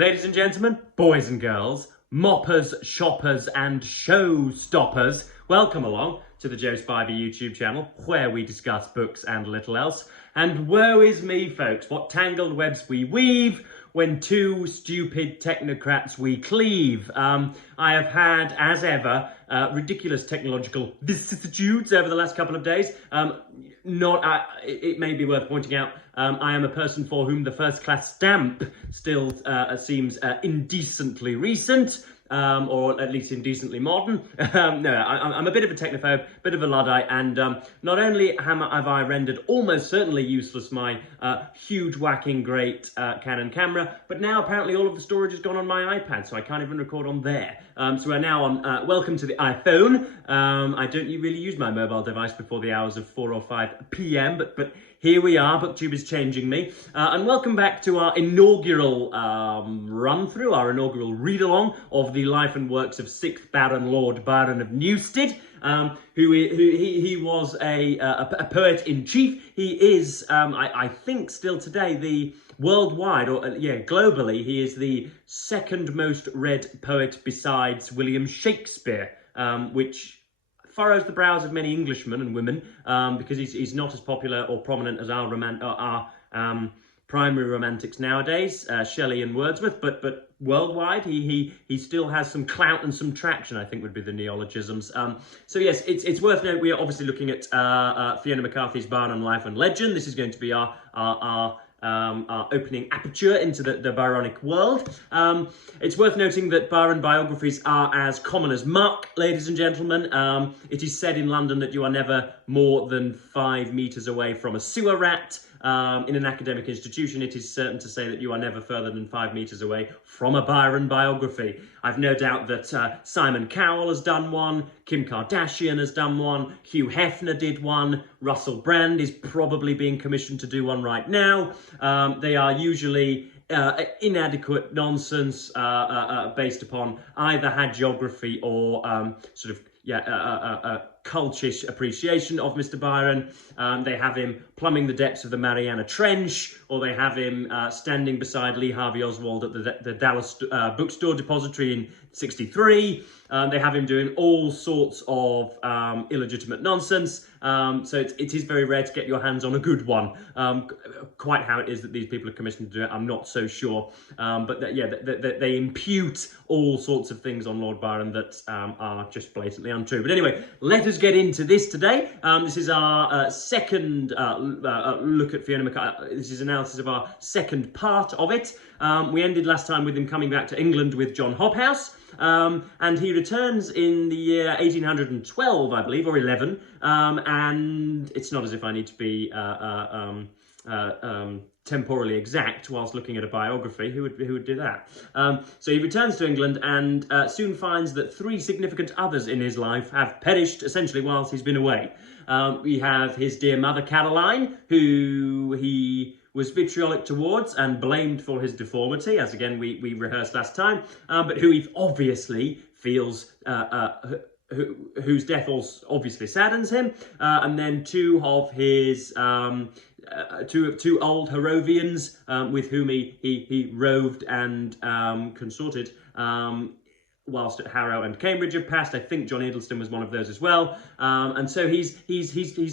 Ladies and gentlemen, boys and girls, moppers, shoppers and show stoppers, welcome along to the Joe Spivey YouTube channel where we discuss books and little else. And woe is me, folks, what tangled webs we weave when two stupid technocrats we cleave. I have had, as ever, ridiculous technological vicissitudes over the last couple of days. It may be worth pointing out, I am a person for whom the first class stamp still seems indecently recent. Or at least indecently modern. No, I'm a bit of a technophobe, bit of a Luddite, and not only have I rendered almost certainly useless my huge whacking great Canon camera, but now apparently all of the storage has gone on my iPad, so I can't even record on there. So we're now on, welcome to the iPhone. I don't really use my mobile device before the hours of 4 or 5 p.m, but here we are, BookTube is changing me. And welcome back to our inaugural run-through, our inaugural read-along of the life and works of 6th Baron Lord Byron of Newstead, he was a poet-in-chief. He is, I think still today, the worldwide, or globally, he is the second most read poet besides William Shakespeare, which furrows the brows of many Englishmen and women, because he's not as popular or prominent as our primary romantics nowadays, Shelley and Wordsworth, but worldwide he still has some clout and some traction, I think would be the neologisms. So yes, it's worth noting we are obviously looking at Fiona McCarthy's Byron Life and Legend. This is going to be our opening aperture into the Byronic world. It's worth noting that Byron biographies are as common as muck, ladies and gentlemen. It is said in London that you are never more than 5 meters away from a sewer rat. In an academic institution, it is certain to say that you are never further than 5 meters away from a Byron biography. I've no doubt that Simon Cowell has done one, Kim Kardashian has done one, Hugh Hefner did one, Russell Brand is probably being commissioned to do one right now. They are usually inadequate nonsense based upon either hagiography or cultish appreciation of Mr. Byron. They have him plumbing the depths of the Mariana Trench, or they have him standing beside Lee Harvey Oswald at the Dallas bookstore depository in '63. They have him doing all sorts of illegitimate nonsense. So it is very rare to get your hands on a good one. Quite how it is that these people are commissioned to do it, I'm not so sure. But they impute all sorts of things on Lord Byron that are just blatantly untrue. But anyway, let us get into this today. This is our second look at Fiona McCarthy. This is analysis of our second part of it. We ended last time with him coming back to England with John Hobhouse. And he returns in the year 1812, I believe, or 11. And it's not as if I need to be temporally exact whilst looking at a biography. Who would do that? So he returns to England and soon finds that 3 significant others in his life have perished essentially whilst he's been away. We have his dear mother Caroline, who he was vitriolic towards and blamed for his deformity, as again we rehearsed last time, but who he obviously feels whose death also obviously saddens him, and then 2 of his two old Harrovians with whom he roved and consorted whilst at Harrow and Cambridge have passed. I think John Hiddleston was one of those as well. And so he's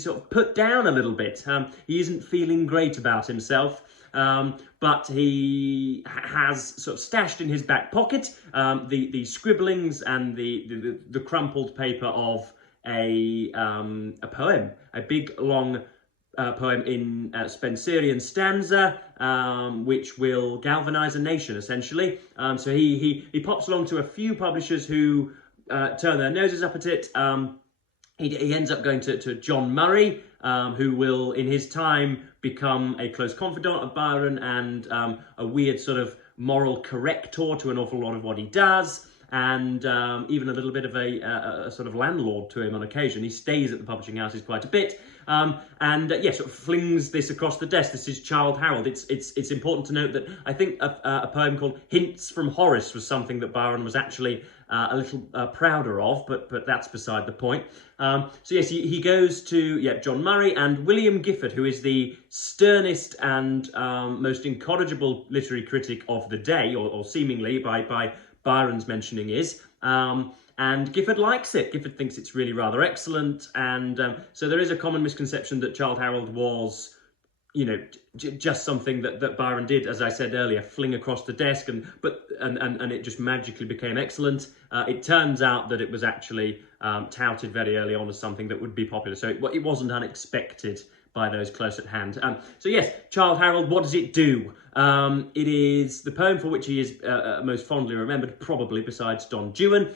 sort of put down a little bit. He isn't feeling great about himself. But he has sort of stashed in his back pocket the scribblings and the crumpled paper of a poem, a big long poem in Spenserian stanza, which will galvanise a nation, essentially. So he pops along to a few publishers who turn their noses up at it. He ends up going to John Murray, who will, in his time, become a close confidant of Byron and a weird sort of moral corrector to an awful lot of what he does. and even a little bit of a sort of landlord to him on occasion. He stays at the publishing houses quite a bit, and sort of flings this across the desk. This is Childe Harold. It's important to note that I think a poem called Hints from Horace was something that Byron was actually a little prouder of, but that's beside the point. So yes, he goes to John Murray and William Gifford, who is the sternest and most incorrigible literary critic of the day, or seemingly by Byron's mentioning is. And Gifford likes it. Gifford thinks it's really rather excellent, and so there is a common misconception that Childe Harold was, just something that Byron did, as I said earlier, fling across the desk, and it just magically became excellent. It turns out that it was actually touted very early on as something that would be popular, so it wasn't unexpected by those close at hand. So yes, Childe Harold, what does it do? It is the poem for which he is most fondly remembered, probably besides Don Juan.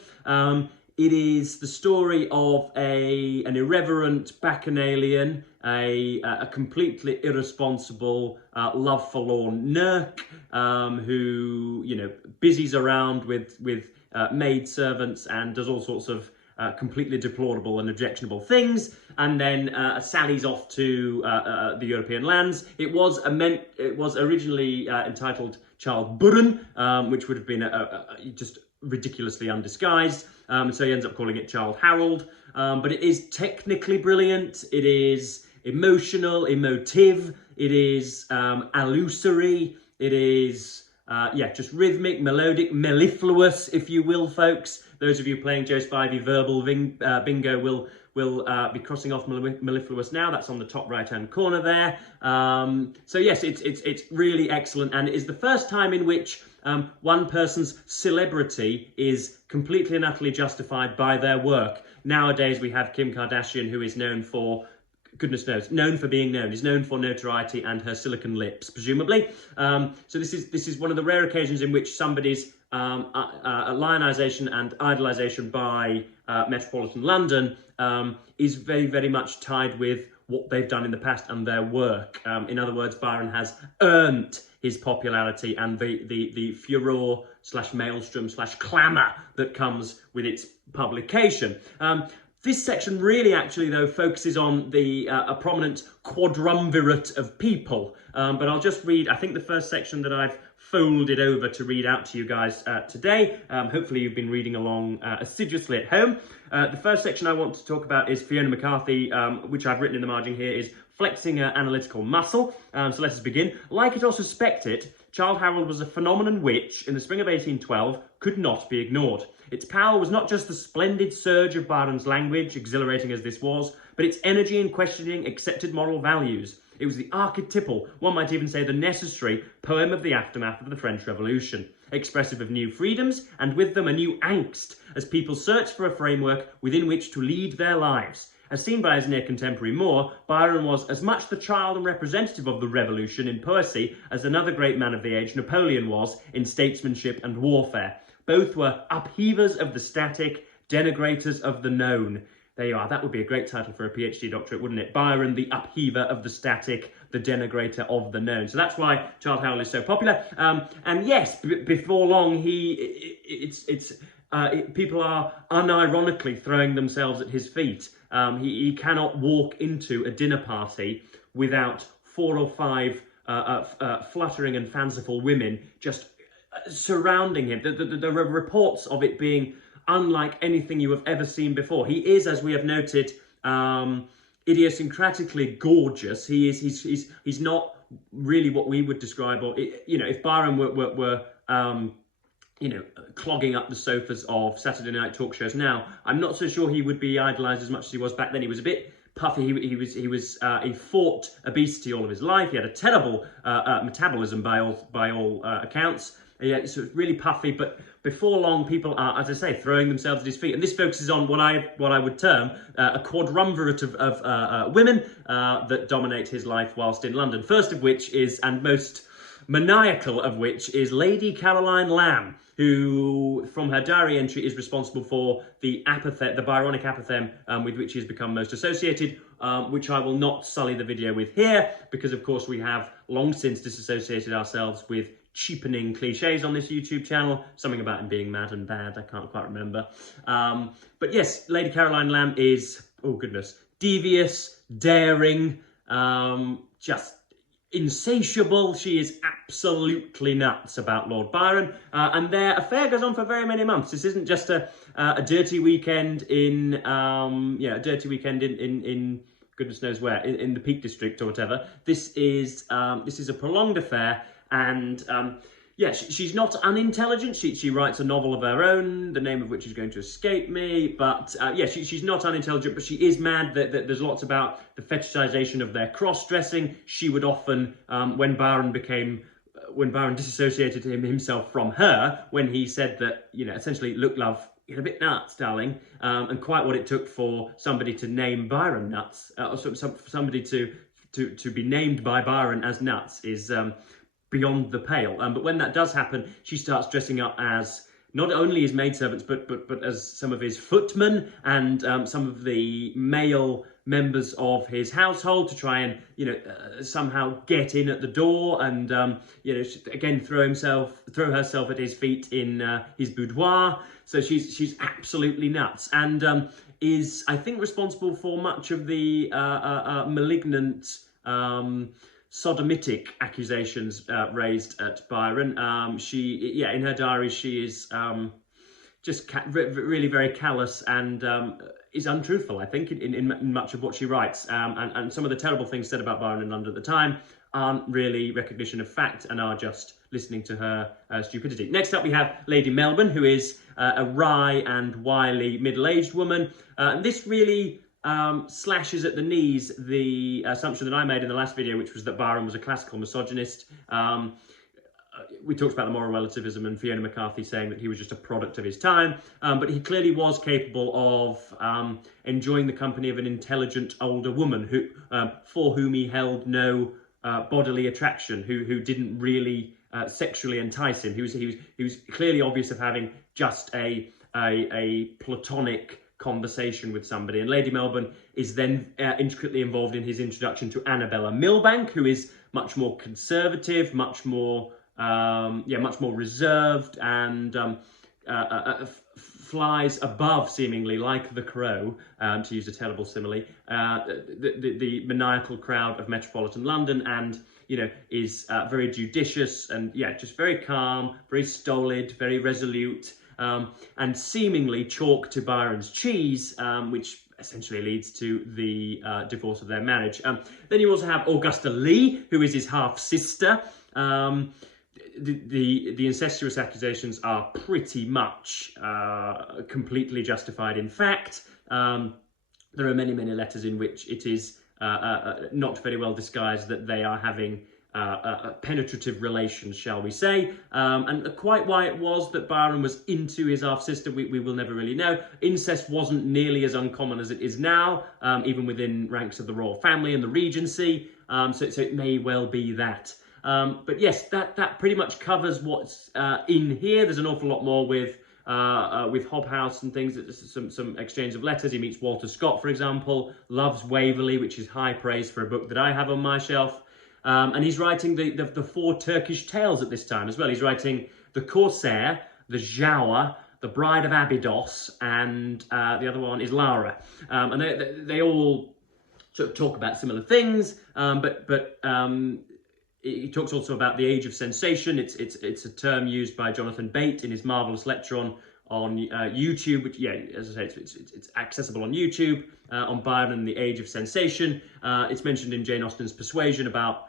It is the story of an irreverent bacchanalian, a completely irresponsible, love-forlorn nurk who, busies around with maid servants and does all sorts of completely deplorable and objectionable things, and then sallies off to the European lands. It was originally entitled Childe Burren, which would have been just ridiculously undisguised. So he ends up calling it Childe Harold. But it is technically brilliant. It is emotional, emotive. It is allusory. It is just rhythmic, melodic, mellifluous, if you will, folks. Those of you playing Joe Spivey verbal bingo will be crossing off mellifluous now. That's on the top right-hand corner there. So yes, it's really excellent, and it is the first time in which one person's celebrity is completely and utterly justified by their work. Nowadays, we have Kim Kardashian, who is known for, goodness knows, known for being known. Is known for notoriety and her silicon lips, presumably. So this is one of the rare occasions in which somebody's lionisation and idolisation by Metropolitan London is very, very much tied with what they've done in the past and their work. In other words, Byron has earned his popularity and the furore / maelstrom / clamour that comes with its publication. This section really actually, though, focuses on a prominent quadrumvirate of people. But I'll just read, I think, the first section that I've folded over to read out to you guys today. Hopefully you've been reading along assiduously at home. The first section I want to talk about is Fiona McCarthy, which I've written in the margin here, is flexing her analytical muscle. So let us begin. Like it or suspect it, Childe Harold was a phenomenon which, in the spring of 1812, could not be ignored. Its power was not just the splendid surge of Byron's language, exhilarating as this was, but its energy in questioning accepted moral values. It was the archetypal, one might even say the necessary, poem of the aftermath of the French Revolution, expressive of new freedoms and with them a new angst as people searched for a framework within which to lead their lives. As seen by his near contemporary Moore, Byron was as much the child and representative of the Revolution in poesy as another great man of the age, Napoleon, was in statesmanship and warfare. Both were upheavers of the static, denigrators of the known. There you are. That would be a great title for a PhD doctorate, wouldn't it? Byron, the upheaver of the static, the denigrator of the known. So that's why Childe Harold is so popular. And yes, before long, people are unironically throwing themselves at his feet. He cannot walk into a dinner party without 4 or 5 fluttering and fanciful women just surrounding him. There are reports of it being unlike anything you have ever seen before. He is, as we have noted, idiosyncratically gorgeous. He's not really what we would describe, or if Byron were clogging up the sofas of Saturday night talk shows now, I'm not so sure he would be idolised as much as he was back then. He was a bit puffy. He fought obesity all of his life. He had a terrible metabolism by all accounts. Yeah, so it's really puffy, but before long, people are, as I say, throwing themselves at his feet. And this focuses on what I would term a quadrumvirate of women that dominate his life whilst in London. First of which is, and most maniacal of which, is Lady Caroline Lamb, who, from her diary entry, is responsible for the Byronic apothegm with which he has become most associated, which I will not sully the video with here, because of course we have long since disassociated ourselves with cheapening cliches on this YouTube channel. Something about him being mad and bad, I can't quite remember. But yes, Lady Caroline Lamb is, oh goodness, devious, daring, just insatiable. She is absolutely nuts about Lord Byron, and their affair goes on for very many months. This isn't just a dirty weekend in, a dirty weekend in goodness knows where, in the Peak District or whatever. This is a prolonged affair, and yeah, she's not unintelligent. She writes a novel of her own, the name of which is going to escape me. But yeah, she's not unintelligent, but she is mad. That there's lots about the fetishization of their cross-dressing. She would often, when Byron disassociated himself from her, when he said that, you know, essentially, look, love, you're a bit nuts, darling, and quite what it took for somebody to name Byron nuts, or somebody to be named by Byron as nuts is beyond the pale. But when that does happen, she starts dressing up as not only his maidservants, but as some of his footmen and some of the male members of his household to try and, you know, somehow get in at the door and, you know, again, throw herself at his feet in his boudoir. So she's absolutely nuts, and is, I think, responsible for much of the malignant sodomitic accusations raised at Byron. In her diary, she is just really very callous and is untruthful, I think, in much of what she writes. And some of the terrible things said about Byron in London at the time aren't really recognition of fact and are just listening to her stupidity. Next up, we have Lady Melbourne, who is a wry and wily middle-aged woman. And this really slashes at the knees the assumption that I made in the last video, which was that Byron was a classical misogynist. We talked about the moral relativism and Fiona McCarthy saying that he was just a product of his time, but he clearly was capable of enjoying the company of an intelligent older woman who, for whom he held no bodily attraction, who didn't really sexually entice him. He was clearly obvious of having just a platonic conversation with somebody, and Lady Melbourne is then intricately involved in his introduction to Annabella Milbank, who is much more conservative, much more reserved, and flies above, seemingly, like the crow, to use a terrible simile, the maniacal crowd of metropolitan London, and, you know, is very judicious and, yeah, just very calm, very stolid, very resolute, and seemingly chalk to Byron's cheese, which essentially leads to the divorce of their marriage. Then you also have Augusta Lee, who is his half-sister. The incestuous accusations are pretty much completely justified in fact. There are many letters in which it is not very well disguised that they are having penetrative relations, shall we say, and quite why it was that Byron was into his half-sister, we will never really know. Incest wasn't nearly as uncommon as it is now, even within ranks of the royal family and the regency, so it may well be that. But yes, that pretty much covers what's in here. There's an awful lot more with Hobhouse and things. Some exchange of letters. He meets Walter Scott, for example, loves Waverley, which is high praise for a book that I have on my shelf. And he's writing the four Turkish tales at this time as well. He's writing The Corsair, The Giaour, The Bride of Abydos, and the other one is Lara. And they all sort of talk about similar things, but he talks also about the age of sensation. It's a term used by Jonathan Bate in his marvellous lecture on YouTube, which, yeah, as I say, it's accessible on YouTube, on Byron and the age of sensation. It's mentioned in Jane Austen's Persuasion about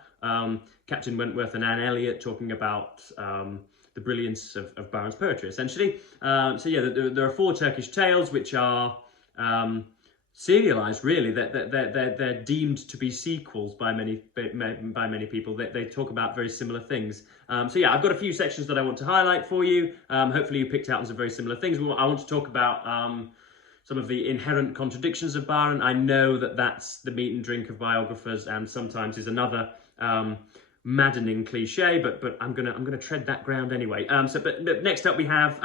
Captain Wentworth and Anne Elliot talking about the brilliance of Byron's poetry, essentially. So yeah, there are four Turkish tales which are serialized, really. They're deemed to be sequels by many people. They talk about very similar things. So yeah, I've got a few sections that I want to highlight for you. Hopefully you picked out some very similar things. I want to talk about some of the inherent contradictions of Byron. I know that that's the meat and drink of biographers, and sometimes is another maddening cliche, but I'm gonna tread that ground anyway. But next up we have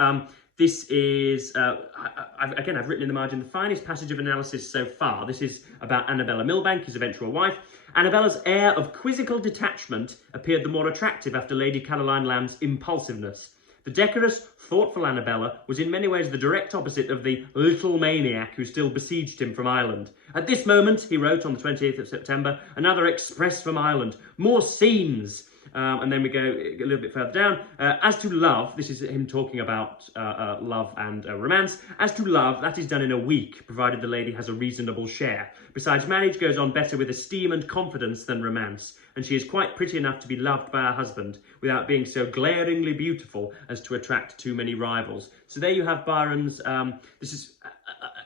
This is, I've written in the margin, the finest passage of analysis so far. This is about Annabella Milbank, his eventual wife. Annabella's air of quizzical detachment appeared the more attractive after Lady Caroline Lamb's impulsiveness. The decorous, thoughtful Annabella was in many ways the direct opposite of the little maniac who still besieged him from Ireland. At this moment, he wrote on the 28th of September, another express from Ireland. More scenes. And then we go a little bit further down. As to love, this is him talking about love and romance. As to love, that is done in a week, provided the lady has a reasonable share. Besides, marriage goes on better with esteem and confidence than romance, and she is quite pretty enough to be loved by her husband, without being so glaringly beautiful as to attract too many rivals. So there you have Byron's, this is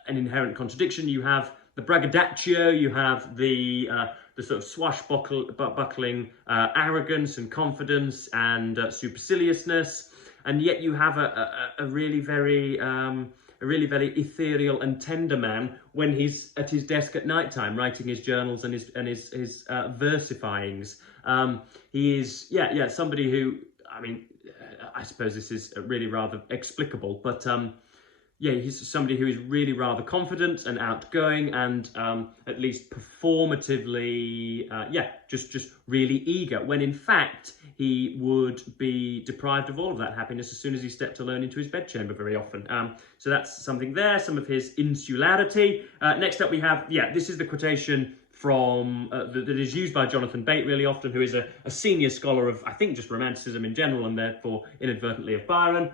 an inherent contradiction. You have the braggadocio, you have the sort of swashbuckling arrogance and confidence and superciliousness, and yet you have a really very ethereal and tender man when he's at his desk at night time writing his journals and his versifyings. He is somebody who, I mean, I suppose this is really rather explicable, but he's somebody who is really rather confident and outgoing and at least performatively, just really eager, when in fact he would be deprived of all of that happiness as soon as he stepped alone into his bedchamber very often. So that's something there, some of his insularity. Next up we have, this is the quotation from that is used by Jonathan Bate really often, who is a senior scholar of, I think, just Romanticism in general, and therefore inadvertently of Byron.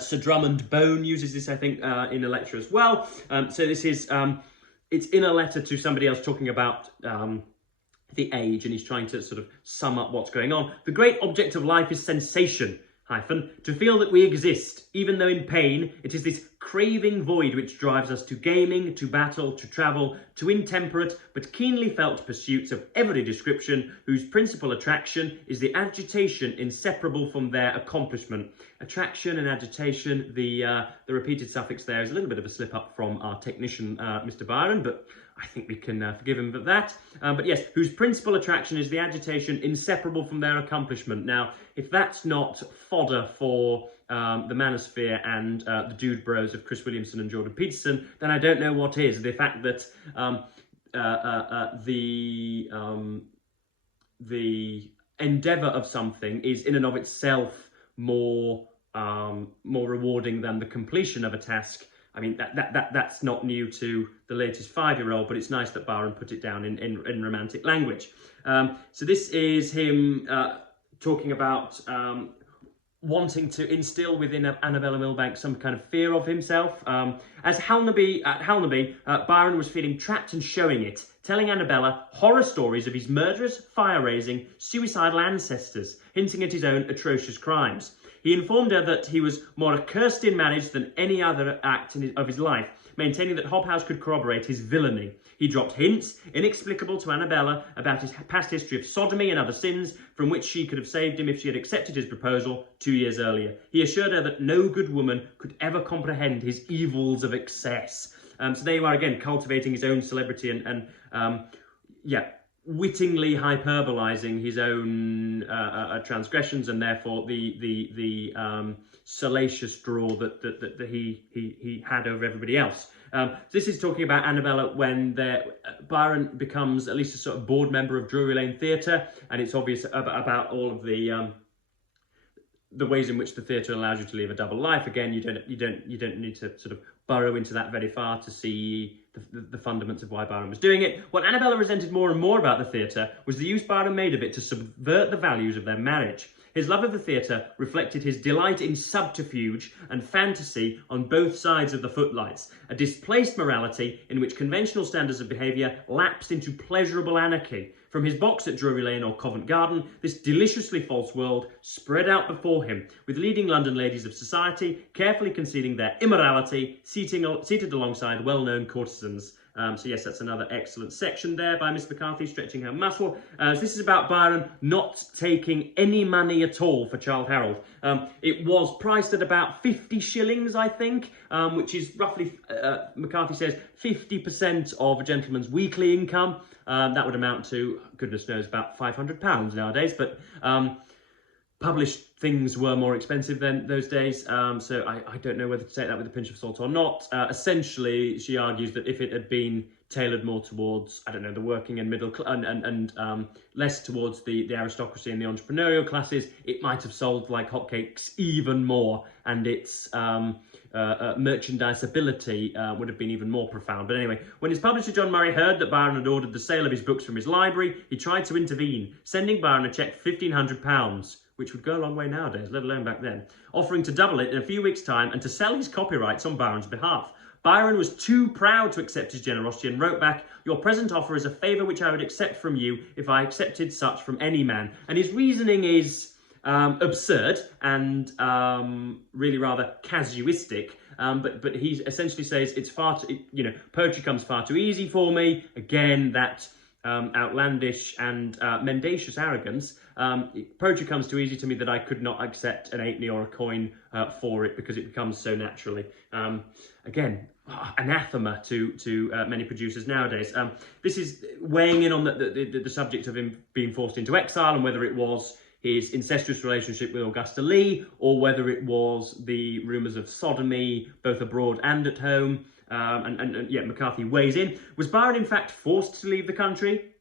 Sir Drummond Bone uses this, I think, in a lecture as well. So this is, it's in a letter to somebody else talking about the age, and he's trying to sort of sum up what's going on. The great object of life is sensation, to feel that we exist, even though in pain. It is this craving void which drives us to gaming, to battle, to travel, to intemperate but keenly felt pursuits of every description, whose principal attraction is the agitation inseparable from their accomplishment. Attraction and agitation, the repeated suffix there is a little bit of a slip up from our technician, Mr. Byron, but I think we can forgive him for that. But yes, whose principal attraction is the agitation inseparable from their accomplishment. Now, if that's not fodder for the manosphere and the dude bros of Chris Williamson and Jordan Peterson, then I don't know what is. The fact that the endeavour of something is in and of itself more rewarding than the completion of a task. I mean, that's not new to the latest 5-year-old, but it's nice that Byron put it down in romantic language. So this is him talking about wanting to instill within Annabella Milbank some kind of fear of himself. As Halnaby, Byron was feeling trapped and showing it, telling Annabella horror stories of his murderous, fire-raising, suicidal ancestors, hinting at his own atrocious crimes. He informed her that he was more accursed in marriage than any other act of his life, maintaining that Hobhouse could corroborate his villainy. He dropped hints, inexplicable to Annabella, about his past history of sodomy and other sins, from which she could have saved him if she had accepted his proposal 2 years earlier. He assured her that no good woman could ever comprehend his evils of excess. So there you are again, cultivating his own celebrity and wittingly hyperbolizing his own transgressions, and therefore the salacious draw that he had over everybody else. This is talking about Annabella when Byron becomes at least a sort of board member of Drury Lane Theatre, and it's obvious about all of the ways in which the theatre allows you to live a double life. Again, you don't need to sort of burrow into that very far to see the fundaments of why Byron was doing it. What Annabella resented more and more about the theatre was the use Byron made of it to subvert the values of their marriage. His love of the theatre reflected his delight in subterfuge and fantasy on both sides of the footlights, a displaced morality in which conventional standards of behaviour lapsed into pleasurable anarchy. From his box at Drury Lane or Covent Garden, this deliciously false world spread out before him, with leading London ladies of society carefully concealing their immorality, seated alongside well-known courtesans. So yes, that's another excellent section there by Miss McCarthy, stretching her muscle. So this is about Byron not taking any money at all for Childe Harold. It was priced at about 50 shillings, I think, which is roughly, McCarthy says, 50% of a gentleman's weekly income. That would amount to, goodness knows, about £500 nowadays. But published things were more expensive than those days, so I don't know whether to take that with a pinch of salt or not. Essentially, she argues that if it had been tailored more towards, I don't know, the working and middle and less towards the aristocracy and the entrepreneurial classes, it might have sold like hotcakes even more, and its merchandisability would have been even more profound. But anyway, when his publisher John Murray heard that Byron had ordered the sale of his books from his library, he tried to intervene, sending Byron a cheque for £1,500, which would go a long way nowadays, let alone back then, offering to double it in a few weeks' time and to sell his copyrights on Byron's behalf. Byron was too proud to accept his generosity and wrote back, "Your present offer is a favour which I would accept from you if I accepted such from any man." And his reasoning is absurd and really rather casuistic. But he essentially says it's far too, poetry comes far too easy for me. Again, that outlandish and mendacious arrogance. Poetry comes too easy to me that I could not accept an halfpenny or a coin for it because it becomes so naturally. Again, anathema to many producers nowadays. This is weighing in on the subject of him being forced into exile and whether it was his incestuous relationship with Augusta Lee or whether it was the rumours of sodomy both abroad and at home. And yeah, McCarthy weighs in. Was Byron in fact forced to leave the country?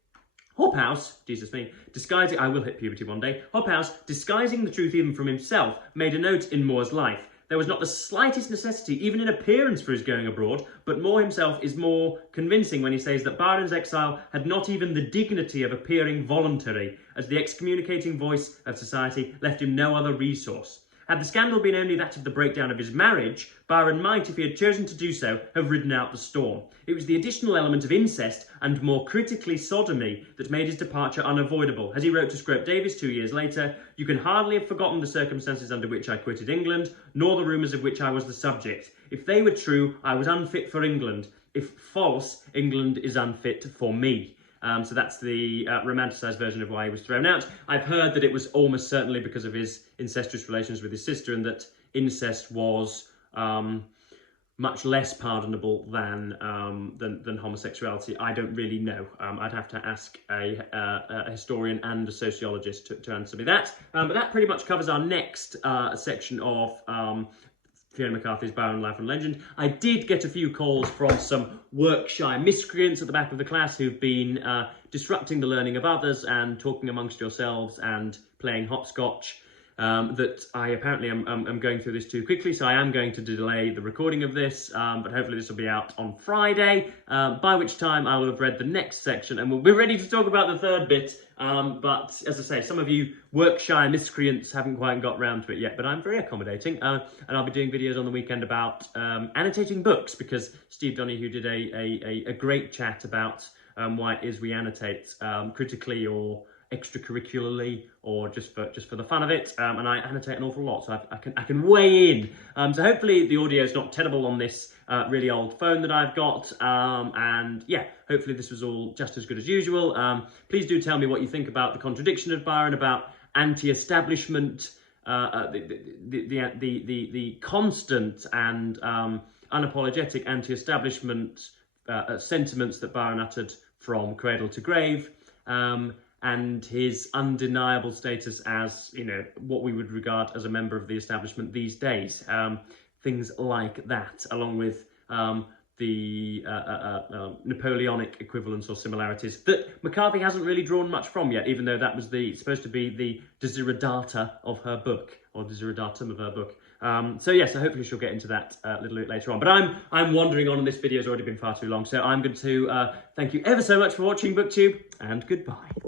Hobhouse, Jesus me, disguising, I will hit puberty one day, Hobhouse, disguising the truth even from himself, made a note in Moore's life. There was not the slightest necessity, even in appearance, for his going abroad, but Moore himself is more convincing when he says that Byron's exile had not even the dignity of appearing voluntary, as the excommunicating voice of society left him no other resource. Had the scandal been only that of the breakdown of his marriage, Byron might, if he had chosen to do so, have ridden out the storm. It was the additional element of incest, and more critically sodomy, that made his departure unavoidable. As he wrote to Scrope Davis 2 years later, "You can hardly have forgotten the circumstances under which I quitted England, nor the rumours of which I was the subject. If they were true, I was unfit for England. If false, England is unfit for me." So that's the romanticised version of why he was thrown out. I've heard that it was almost certainly because of his incestuous relations with his sister, and that incest was much less pardonable than homosexuality. I don't really know. I'd have to ask a historian and a sociologist to answer me that. But that pretty much covers our next section of Fiona McCarthy's Byron, Life and Legend. I did get a few calls from some work-shy miscreants at the back of the class who've been disrupting the learning of others and talking amongst yourselves and playing hopscotch. That I apparently am going through this too quickly, so I am going to delay the recording of this, but hopefully this will be out on Friday, by which time I will have read the next section and we'll be ready to talk about the third bit. But as I say, some of you work-shy miscreants haven't quite got round to it yet, but I'm very accommodating, and I'll be doing videos on the weekend about annotating books, because Steve Donoghue did a great chat about why it is we annotate critically or extracurricularly or just for the fun of it, and I annotate an awful lot, so I can weigh in. So hopefully the audio is not terrible on this really old phone that I've got, and yeah, hopefully this was all just as good as usual. Please do tell me what you think about the contradiction of Byron, about anti-establishment, the constant and unapologetic anti-establishment sentiments that Byron uttered from cradle to grave, and his undeniable status as, what we would regard as a member of the establishment these days. Things like that, along with the Napoleonic equivalence or similarities that McCarthy hasn't really drawn much from yet, even though that was supposed to be the desiderata of her book, or desideratum of her book. So yeah, so hopefully she'll get into that a little bit later on. But I'm wandering on, and this video has already been far too long, so I'm going to thank you ever so much for watching BookTube, and goodbye.